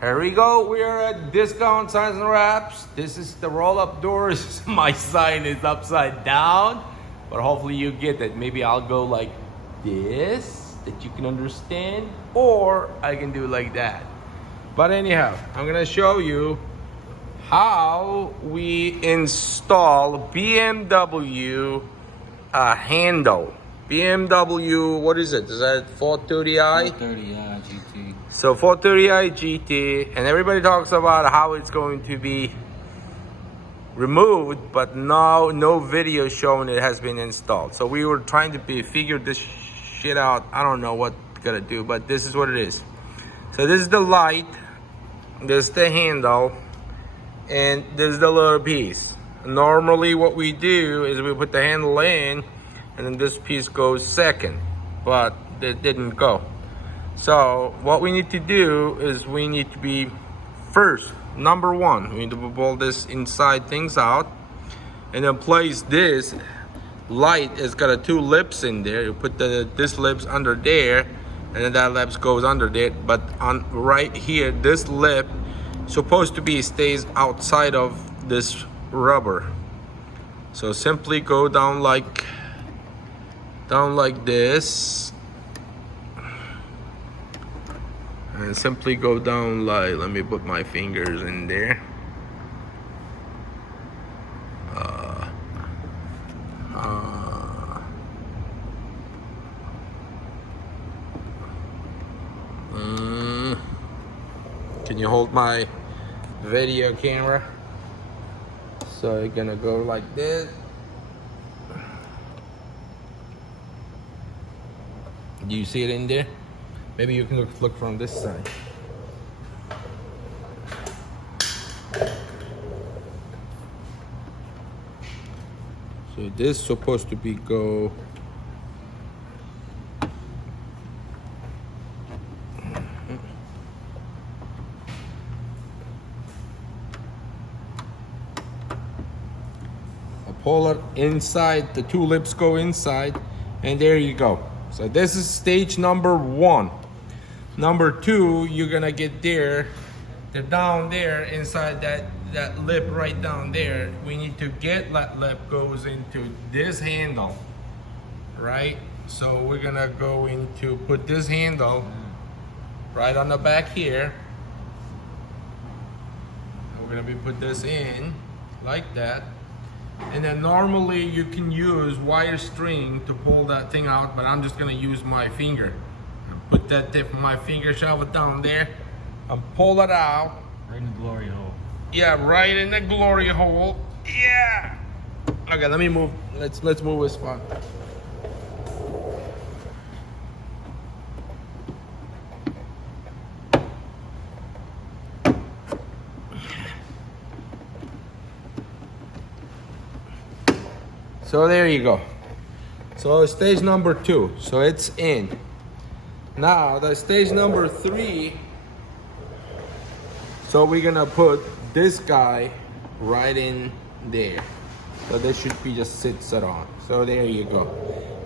Here we go. We are at Discount Signs and Wraps. This is the roll-up doors. My sign is upside down, but hopefully you get it. Maybe I'll go like this, that you can understand, or I can do like that. But anyhow, I'm gonna show you how we install BMW handle. BMW, what is it? Is that 430i? 430i GT. So 430i GT, and everybody talks about how it's going to be removed, but no video showing it has been installed. So we were trying to figure this shit out. I don't know what we're gonna do, but this is what it is. So this is the light, this is the handle, and this is the little piece. Normally what we do is we put the handle in, and then this piece goes second, but it didn't go. So what we need to do is we need to be first, number one, we need to pull this inside things out, and then place this light. It's got two lips in there. You put this lips under there, and then that lips goes under there. But on right here, this lip supposed to be stays outside of this rubber. So simply go down like this, and simply go down like, let me put my fingers in there. Can you hold my video camera? So you're gonna go like this. Do you see it in there? Maybe you can look from this side. So this is supposed to be go I pull it inside, the two lips go inside, and there you go. So this is stage number one. Number two, you're gonna get there. They're down there inside that lip right down there. We need to get that lip goes into this handle, right? So we're gonna go into put this handle right on the back here. And we're gonna be put this in like that. And then normally you can use wire string to pull that thing out, but I'm just gonna use my finger. Put that tip of my finger, shove it down there, and pull it out. Right in the glory hole. Yeah, right in the glory hole. Yeah. Okay, let me move. Let's move this spot. So there you go. So stage number two. So it's in. Now the stage number three. So we're gonna put this guy right in there. So this should be just sits it on. So there you go.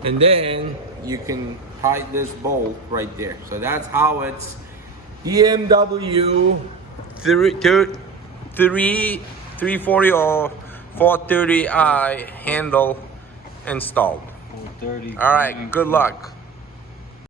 And then you can hide this bolt right there. So that's how it's BMW 340 or 430i handle installed. 430. All right, good luck.